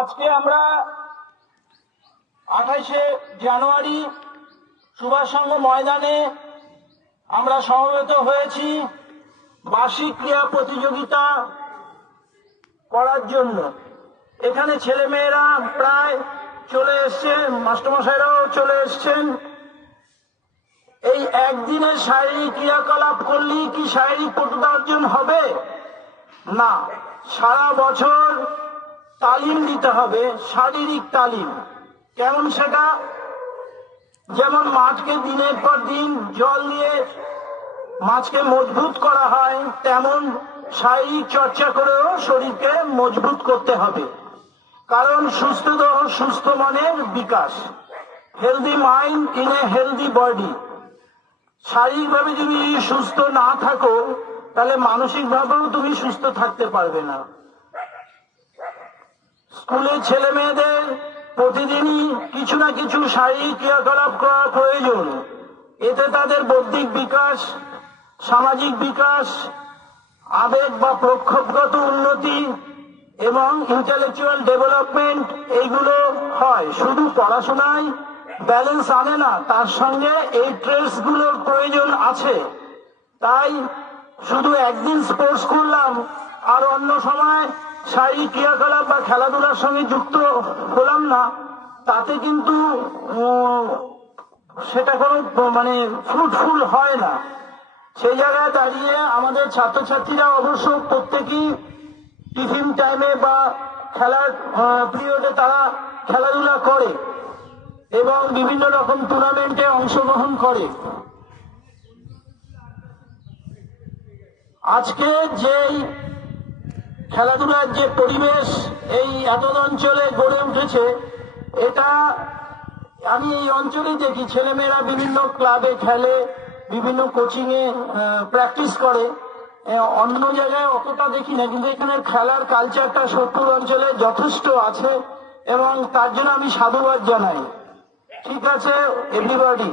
আজকে আমরা 28শে জানুয়ারি সুভাষ সংঘ ময়দানে আমরা সমবেত হয়েছি বার্ষিক ক্রীড়া প্রতিযোগিতা করার জন্য। এখানে ছেলেমেয়েরা প্রায় চলে এসছে, মাস্টারমশাইরাও চলে এসছেন। এই একদিনের শারীরিক ক্রিয়াকলাপ করলেই কি শারীরিক পটুতা অর্জন হবে? না, সারা বছর তালিম দিতে হবে, শারীরিক তালিম। কেমন সেটা? যেমন মাছকে দিনের পর দিন জল দিয়ে মাছকে মজবুত করা হয়, তেমন শারীরিক চর্চা করেও শরীরকে মজবুত করতে হবে। কারণ সুস্থ দেহ সুস্থ মনের বিকাশ, healthy mind in a healthy body. শারীরিকভাবে যদি সুস্থ না থাকো তাহলে মানসিকভাবেও তুমি সুস্থ থাকতে পারবে না। স্কুলের ছেলে মেয়েদের প্রতিদিনই কিছু না কিছু শারীরিক ক্রিয়াকলাপ করা প্রয়োজন। এতে তাদের বৌদ্ধিক বিকাশ, সামাজিক বিকাশ, আবেগ বা প্রক্ষোভগত উন্নতি এবং ইন্টেলেকচুয়াল ডেভেলপমেন্ট এইগুলো হয়। শুধু পড়াশোনায় ব্যালেন্স আনে না, তার সঙ্গে এই ট্রেডস গুলোর প্রয়োজন আছে। তাই শুধু একদিন স্পোর্টস করলাম আর অন্য সময় শারীরিক ক্রিয়াকলাপ বা খেলাধুলার সঙ্গে যুক্ত হলাম না, তাতে কিন্তু সেটা কোনো ফ্রুটফুল হয় না। সেই জায়গায় দাঁড়িয়ে আমাদের ছাত্রছাত্রীরা অবশ্য প্রত্যেকেই টিফিন টাইমে বা খেলার পিরিয়ডে তারা খেলাধুলা করে এবং বিভিন্ন রকম টুর্নামেন্টে অংশগ্রহণ করে। আজকে যে খেলাধুলার যে পরিবেশ এই এতদ অঞ্চলে গড়ে উঠেছে, এটা আমি এই অঞ্চলেই দেখি। ছেলেমেয়েরা বিভিন্ন ক্লাবে খেলে, বিভিন্ন কোচিং এ প্র্যাকটিস করে। অন্য জায়গায় অতটা দেখি না, কিন্তু এখানে খেলার কালচারটা সোদপুর অঞ্চলে যথেষ্ট আছে এবং তার জন্য আমি সাধুবাদ জানাই। ঠিক আছে এভরিবডি।